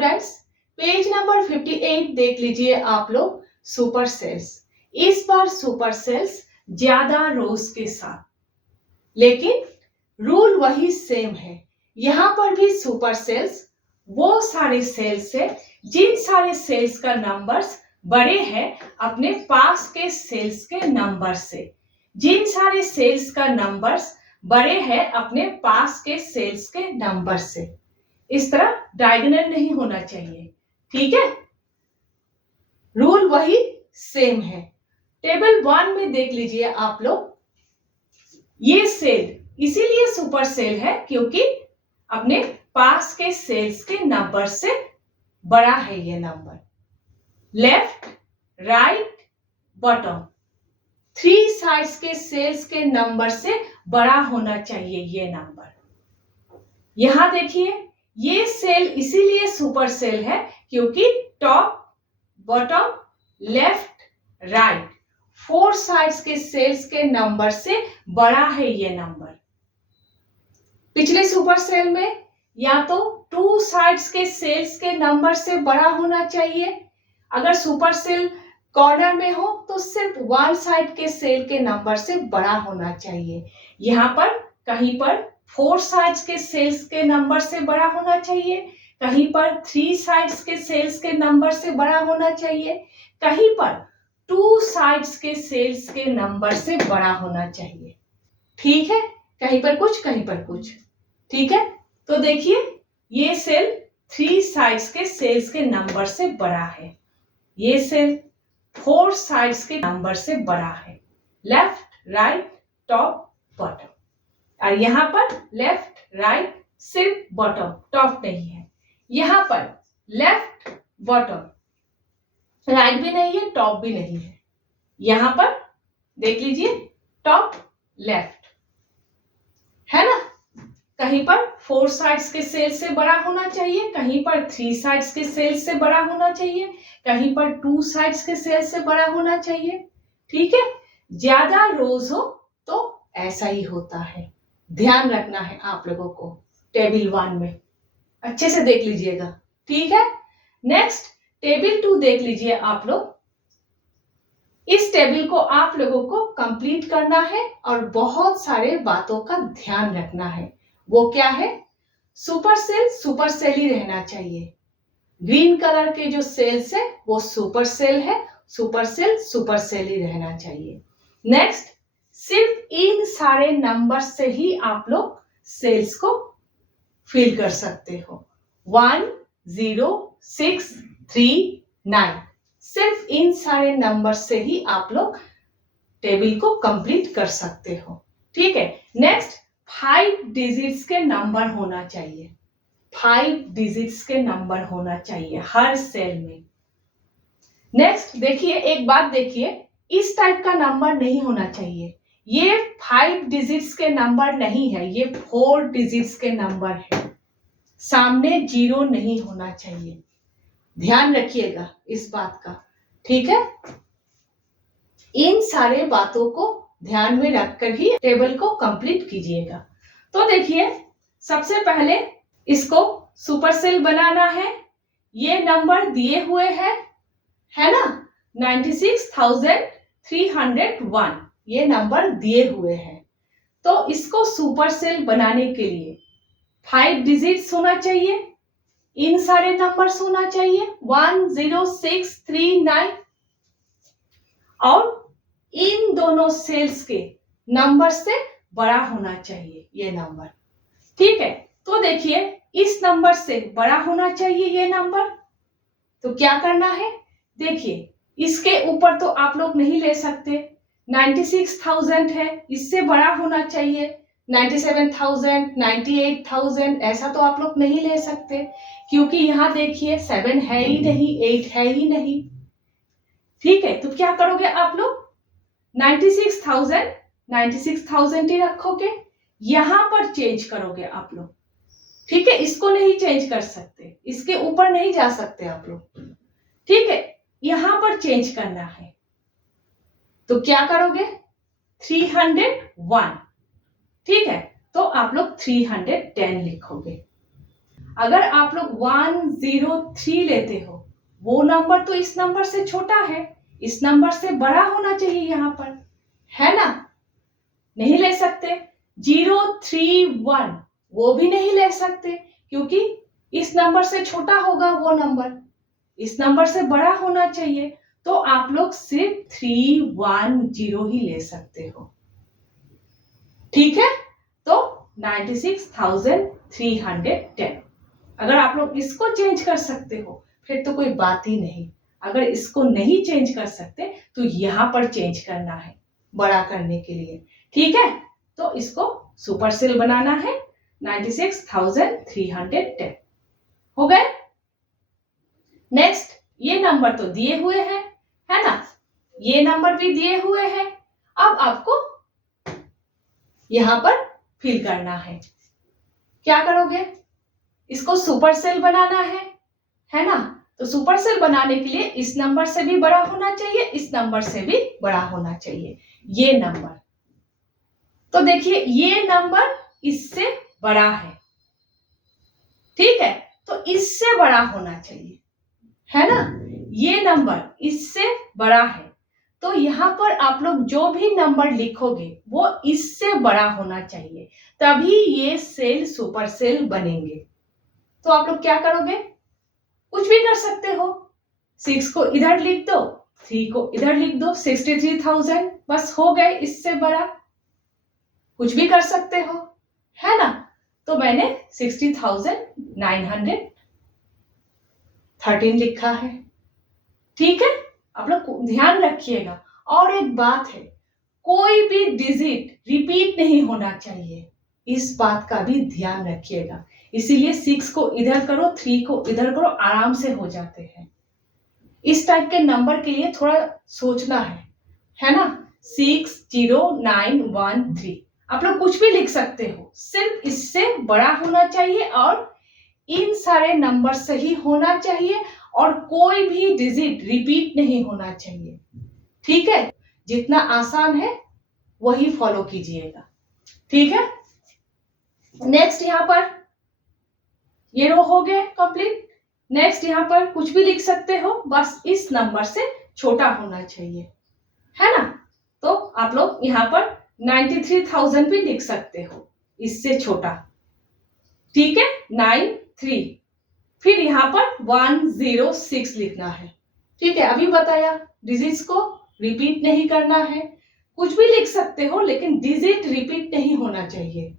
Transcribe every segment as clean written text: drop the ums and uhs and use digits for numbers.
Students, page number 58 देख लीजिए आप लोग। सुपर सेल्स, इस बार सुपर सेल्स ज्यादा रोज के साथ, लेकिन रूल वही सेम है। यहां पर भी सुपर सेल्स वो सारे सेल्स है जिन सारे सेल्स का नंबर्स बड़े हैं अपने पास के सेल्स के नंबर से। जिन सारे सेल्स का नंबर्स बड़े हैं अपने पास के सेल्स के नंबर से। इस तरह डायगोनल नहीं होना चाहिए, ठीक है। रूल वही सेम है। टेबल 1 में देख लीजिए आप लोग। ये सेल इसीलिए सुपर सेल है क्योंकि अपने पास के सेल्स के नंबर से बड़ा है ये number. Left, right, bottom, 3 sides के सेल्स के नंबर से बड़ा होना चाहिए ये नंबर। यहां देखिए, ये सेल इसीलिए सुपर सेल है क्योंकि top, bottom, left, right 4 sides के सेल्स के नंबर से बड़ा है ये नंबर। पिछले सुपर सेल में या तो 2 साइड्स के सेल्स के नंबर से बड़ा होना चाहिए, अगर सुपर सेल कॉर्नर में हो तो सिर्फ 1 साइड के सेल के नंबर से बड़ा होना चाहिए। यहाँ पर कहीं पर 4 साइड्स के सेल्स के नंबर से बड़ा होना चाहिए, कहीं पर 3 साइड्स के सेल्स के नंबर से बड़ा होना चाहिए, कहीं पर 2 साइड्स के सेल्स के नंबर से बड़ा होना चाहिए, ठीक है। कहीं पर कुछ, कहीं पर कुछ, ठीक है। तो देखिए, ये सेल 3 साइड्स के सेल्स के नंबर से बड़ा है, ये सेल 4 साइड्स के नंबर से बड़ा है। Left, right, top, bottom. और यहाँ पर लेफ्ट, राइट, सिर्फ बॉटम, टॉप नहीं है। यहाँ पर लेफ्ट, बॉटम, राइट भी नहीं है, टॉप भी नहीं है। यहाँ पर देख लीजिए, टॉप, लेफ्ट, है ना। कहीं पर 4 साइड्स के सेल से बड़ा होना चाहिए, कहीं पर 3 साइड्स के सेल से बड़ा होना चाहिए, कहीं पर 2 साइड्स के सेल से बड़ा होना चाहिए, ठीक है। ज्यादा रोज हो तो ऐसा ही होता है, ध्यान रखना है आप लोगों को। टेबल 1 में अच्छे से देख लीजिएगा, ठीक है। नेक्स्ट टेबल 2 देख लीजिए आप लोग। इस टेबल को आप लोगों को कंप्लीट करना है और बहुत सारे बातों का ध्यान रखना है। वो क्या है? सुपर सेल ही रहना चाहिए। ग्रीन कलर के जो सेल्स है वो सुपर सेल है, सुपर सेल ही रहना चाहिए। नेक्स्ट, सिर्फ इन सारे नंबर से ही आप लोग सेल्स को फिल कर सकते हो। 1, 0, 6, 3, 9, सिर्फ इन सारे नंबर से ही आप लोग टेबल को कंप्लीट कर सकते हो, ठीक है। नेक्स्ट, 5 डिजिट्स के नंबर होना चाहिए, 5 डिजिट्स के नंबर होना चाहिए हर सेल में। नेक्स्ट देखिए, एक बात देखिए, इस टाइप का नंबर नहीं होना चाहिए। ये 5 डिजिट्स के नंबर नहीं है, ये 4 डिजिट्स के नंबर है। सामने 0 नहीं होना चाहिए, ध्यान रखिएगा इस बात का, ठीक है। इन सारे बातों को ध्यान में रखकर ही टेबल को कंप्लीट कीजिएगा। तो देखिए, सबसे पहले इसको सुपर सेल बनाना है। ये नंबर दिए हुए हैं, है ना, 96,301 ये नंबर दिए हुए हैं। तो इसको सुपर सेल बनाने के लिए 5 डिजिट्स होना चाहिए, इन सारे नंबर्स होना चाहिए 1, 0, 6, 3, 9, और इन दोनों सेल्स के नंबर से बड़ा होना चाहिए ये नंबर, ठीक है। तो देखिए, इस नंबर से बड़ा होना चाहिए ये नंबर। तो क्या करना है? देखिए, इसके ऊपर तो आप लोग नहीं ले सकते, 96,000 है, इससे बड़ा होना चाहिए 97,000, 98,000, ऐसा तो आप लोग नहीं ले सकते क्योंकि यहाँ देखिए 7 है ही नहीं, 8 है ही नहीं, ठीक है। तो क्या करोगे आप लोग? 96,000 ही रखोगे, यहां पर चेंज करोगे आप लोग, ठीक है। इसको नहीं चेंज कर सकते, इसके ऊपर नहीं जा सकते आप लोग, ठीक है। यहां पर चेंज करना है, तो क्या करोगे? 301, ठीक है। तो आप लोग 310 लिखोगे। अगर आप लोग 103 लेते हो, वो नंबर तो इस नंबर से छोटा है, इस नंबर से बड़ा होना चाहिए यहाँ पर, है ना? नहीं ले सकते। 031 वो भी नहीं ले सकते क्योंकि इस नंबर से छोटा होगा वो नंबर, इस नंबर से बड़ा होना चाहिए। तो आप लोग सिर्फ 310 ही ले सकते हो, ठीक है? तो 96,310। अगर आप लोग इसको चेंज कर सकते हो फिर तो कोई बात ही नहीं। अगर इसको नहीं चेंज कर सकते तो यहां पर चेंज करना है बड़ा करने के लिए, ठीक है? तो इसको सुपर सेल बनाना है। 96,310 हो गए। नेक्स्ट, ये नंबर तो दिए हुए हैं, है ना? ये नंबर भी दिए हुए हैं। अब आपको यहां पर फिल करना है। क्या करोगे? इसको सुपर सेल बनाना है ना? तो सुपर सेल बनाने के लिए इस नंबर से भी बड़ा होना चाहिए, इस नंबर से भी बड़ा होना चाहिए, ये नंबर। तो देखिए ये नंबर इससे बड़ा है, ठीक है? तो इससे बड़ा होना चाहिए, है ना? ये नंबर इससे बड़ा है, तो यहाँ पर आप लोग जो भी नंबर लिखोगे वो इससे बड़ा होना चाहिए, तभी ये सेल सुपर सेल बनेंगे। तो आप लोग क्या करोगे? कुछ भी कर सकते हो। 6 को इधर लिख दो, 3 को इधर लिख दो, 63,000 बस हो गए। इससे बड़ा कुछ भी कर सकते हो, है ना? तो मैंने 60,913 लिखा है, ठीक है? आप लोग ध्यान रखिएगा। और एक बात है, कोई भी डिजिट रिपीट नहीं होना चाहिए, इस बात का भी ध्यान रखिएगा। इसीलिए 6 को इधर करो, 3 को इधर करो, आराम से हो जाते हैं। इस टाइप के नंबर के लिए थोड़ा सोचना है ना? 60913 आप लोग कुछ भी लिख सकते हो, सिर्फ इससे बड़ा होना चाहिए और इन सारे नंबर सही होना चाहिए और कोई भी डिजिट रिपीट नहीं होना चाहिए, ठीक है? जितना आसान है वही फॉलो कीजिएगा, ठीक है? नेक्स्ट यहाँ पर ये रो हो गया कंप्लीट। नेक्स्ट यहाँ पर कुछ भी लिख सकते हो, बस इस नंबर से छोटा होना चाहिए, है ना? तो आप लोग यहाँ पर 93,000 भी लिख सकते हो, इससे छोटा, ठीक है? 93, फिर यहाँ पर 106 लिखना है, ठीक है? अभी बताया डिजिट्स को रिपीट नहीं करना है। कुछ भी लिख सकते हो लेकिन डिजिट रिपीट नहीं होना चाहिए,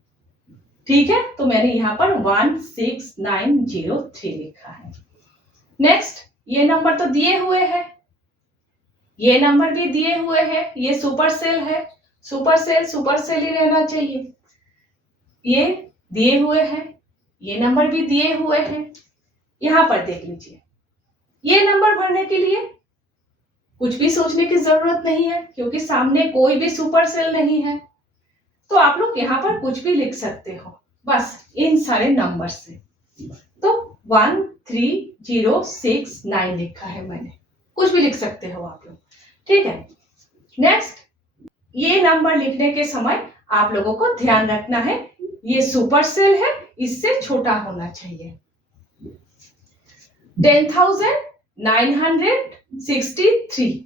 ठीक है? तो मैंने यहाँ पर 16903 लिखा है। नेक्स्ट, ये नंबर तो दिए हुए हैं, ये नंबर भी दिए हुए हैं, ये सुपर सेल है, सुपर सेल ही रहना चाहिए। ये दिए हुए हैं, ये नंबर भी दिए हुए हैं। यहाँ पर देख लीजिए, ये नंबर भरने के लिए कुछ भी सोचने की जरूरत नहीं है क्योंकि सामने कोई भी सुपर सेल नहीं है। तो आप लोग यहाँ पर कुछ भी लिख सकते हो, बस इन सारे नंबर से। तो 13069 लिखा है मैंने, कुछ भी लिख सकते हो आप लोग, ठीक है? नेक्स्ट, ये नंबर लिखने के समय आप लोगों को ध्यान रखना है, ये सुपर सेल है, इससे छोटा होना चाहिए। 10,963,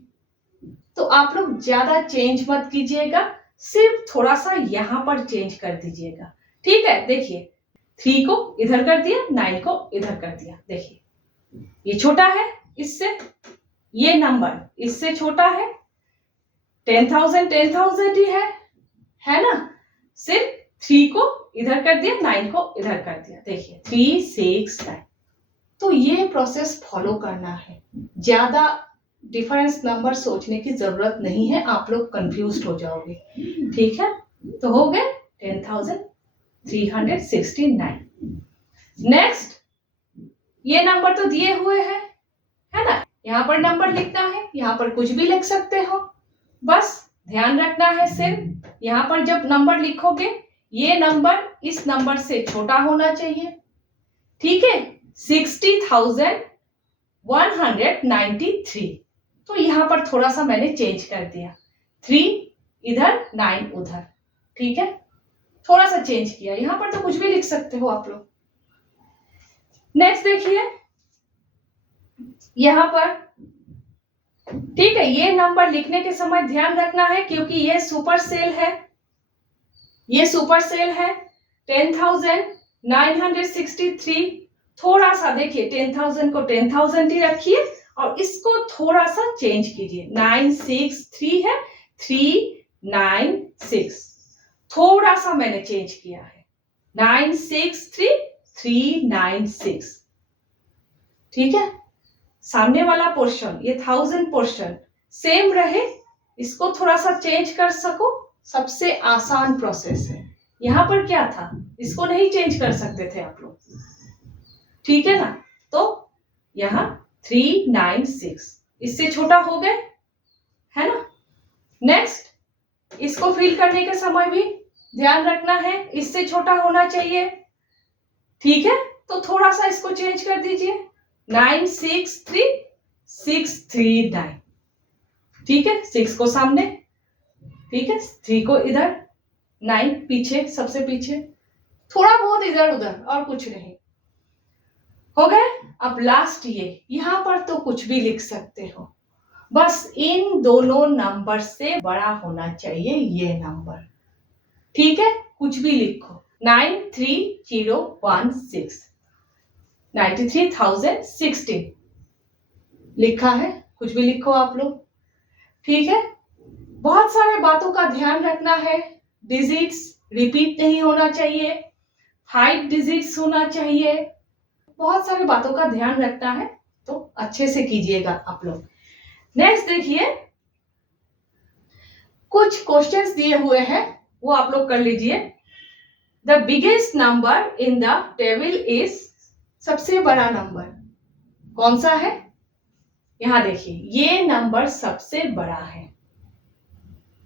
तो आप लोग ज्यादा चेंज मत कीजिएगा, सिर्फ थोड़ा सा यहां पर चेंज कर दीजिएगा, ठीक है? देखिए 3 को इधर कर दिया, 9 को इधर कर दिया। देखिए ये छोटा है इससे, ये नंबर इससे छोटा है। 10,000 ही है ना? सिर्फ 3 को इधर कर दिया, 9 को इधर कर दिया। देखिए 369। तो ये प्रोसेस फॉलो करना है, ज्यादा डिफरेंस नंबर सोचने की जरूरत नहीं है, आप लोग कंफ्यूज हो जाओगे, ठीक है? तो हो गए 10,369। नेक्स्ट, ये नंबर तो दिए हुए हैं, है ना? यहाँ पर नंबर लिखना है, यहाँ पर कुछ भी लिख सकते हो, बस ध्यान रखना है सिर्फ यहाँ पर जब नंबर लिखोगे ये नंबर इस नंबर से छोटा होना चाहिए, ठीक है? 60,193, तो यहाँ पर थोड़ा सा मैंने चेंज कर दिया, 3 इधर 9 उधर, ठीक है? थोड़ा सा चेंज किया, यहाँ पर तो कुछ भी लिख सकते हो आप लोग। नेक्स्ट देखिए यहां पर, ठीक है, ये नंबर लिखने के समय ध्यान रखना है क्योंकि ये सुपर सेल है, ये सुपर सेल है 10,963। थोड़ा सा देखिए 10,000 को 10,000 ही रखिए और इसको थोड़ा सा चेंज कीजिए, 963 है 396, थोड़ा सा मैंने चेंज किया है, 963 396, ठीक है। सामने वाला पोर्शन ये 1000 पोर्शन सेम रहे, इसको थोड़ा सा चेंज कर सको, सबसे आसान प्रोसेस है। यहां पर क्या था, इसको नहीं चेंज कर सकते थे आप लोग, ठीक है ना, तो यहां 396 इससे छोटा हो गए, है ना। नेक्स्ट इसको फिल करने के समय भी ध्यान रखना है, इससे छोटा होना चाहिए, ठीक है, तो थोड़ा सा इसको चेंज कर दीजिए, 963639, ठीक है, 6 को सामने, ठीक है, 3 को इधर, 9 पीछे, सबसे पीछे, थोड़ा बहुत इधर उधर और कुछ नहीं, हो गए। अब लास्ट ये, यहां पर तो कुछ भी लिख सकते हो, बस इन दोनों नंबर से बड़ा होना चाहिए ये नंबर, ठीक है, कुछ भी लिखो, 93016, 93,016 लिखा है, कुछ भी लिखो आप लोग, ठीक है। बहुत सारे बातों का ध्यान रखना है, डिजिट्स रिपीट नहीं होना चाहिए, 5 डिजिट्स होना चाहिए, बहुत सारे बातों का ध्यान रखना है, तो अच्छे से कीजिएगा आप लोग। नेक्स्ट देखिए कुछ क्वेश्चंस दिए हुए हैं, वो आप लोग कर लीजिए। The biggest number in the table is, सबसे बड़ा नंबर कौन सा है, यहां देखिए ये नंबर सबसे बड़ा है,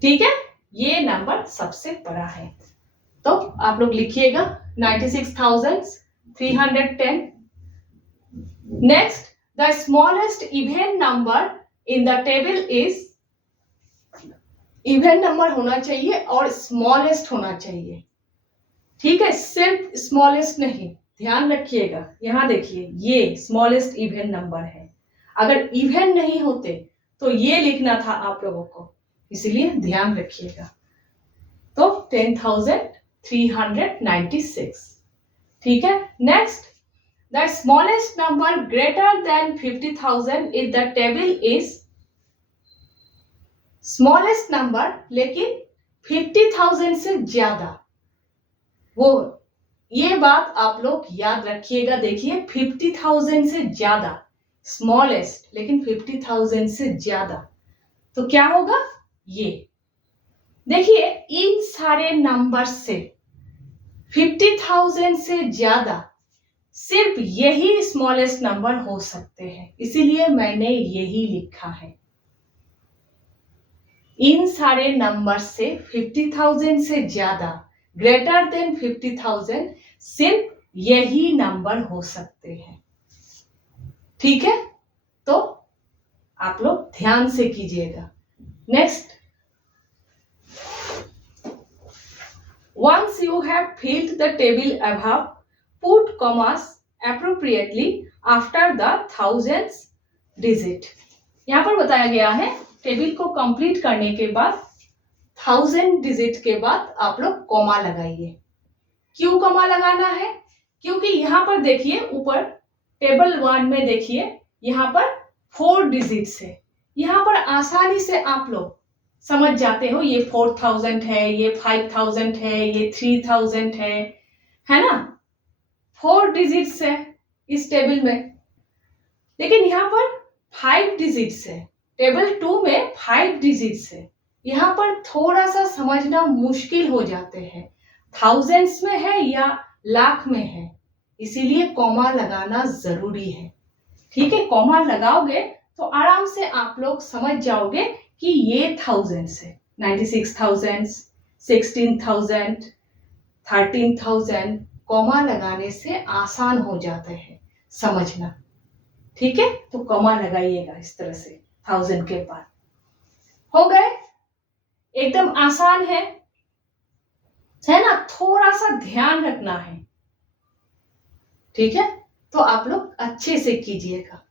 ठीक है, ये नंबर सबसे बड़ा है, तो आप लोग लिखिएगा 96,310। Next the smallest even number in the table is, even number होना चाहिए और स्मॉलेस्ट होना चाहिए, ठीक है, सिर्फ स्मॉलेस्ट नहीं, ध्यान रखिएगा, यहां देखिए ये स्मॉलेस्ट इवन नंबर है, अगर इवन नहीं होते तो ये लिखना था आप लोगों को, इसलिए ध्यान रखिएगा, तो 10,396, ठीक है। Next the smallest number greater than 50,000 in the table is, smallest number लेकिन 50,000 से ज्यादा, वो ये बात आप लोग याद रखिएगा, देखिए 50,000 से ज्यादा, स्मॉलेस्ट लेकिन 50,000 से ज्यादा, तो क्या होगा, ये देखिए इन सारे नंबर से 50,000 से ज्यादा सिर्फ यही स्मॉलेस्ट नंबर हो सकते हैं, इसीलिए मैंने यही लिखा है, इन सारे नंबर से 50,000 से ज्यादा, ग्रेटर देन 50,000 सिर्फ यही नंबर हो सकते हैं, ठीक है, तो आप लोग ध्यान से कीजिएगा। Next, once you have filled the table above, put commas appropriately after the thousands digit। यहां पर बताया गया है टेबल को कंप्लीट करने के बाद 1000 डिजिट के बाद आप लोग कॉमा लगाइए। क्यों कॉमा लगाना है, क्योंकि यहां पर देखिए ऊपर टेबल 1 में देखिए यहां पर 4 डिजिट्स है, यहां पर आसानी से आप लोग समझ जाते हो, ये 4,000 है, ये 5,000 है, ये 3,000 है ना, 4 डिजिट्स है इस टेबल में, लेकिन यहां पर 5 डिजिट्स है, टेबल 2 में 5 डिजिट्स है, यहां पर थोड़ा सा समझना मुश्किल हो जाते हैं, थाउजेंड्स में है या लाख में है, इसीलिए कॉमा लगाना जरूरी है, ठीक है, कॉमा लगाओगे तो आराम से आप लोग समझ जाओगे कि ये थाउजेंड्स है, 96,000, 16,000, 13,000, कॉमा लगाने से आसान हो जाता है समझना, ठीक है, तो कॉमा लगाइएगा इस तरह से 1000 के बाद, हो गए, एकदम आसान है ना, थोड़ा सा ध्यान रखना है, ठीक है, तो आप लोग अच्छे से कीजिएगा।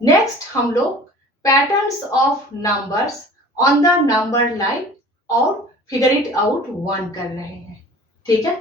नेक्स्ट हम लोग patterns of numbers on the number line और फिगर इट आउट 1 कर रहे हैं। ठीक है,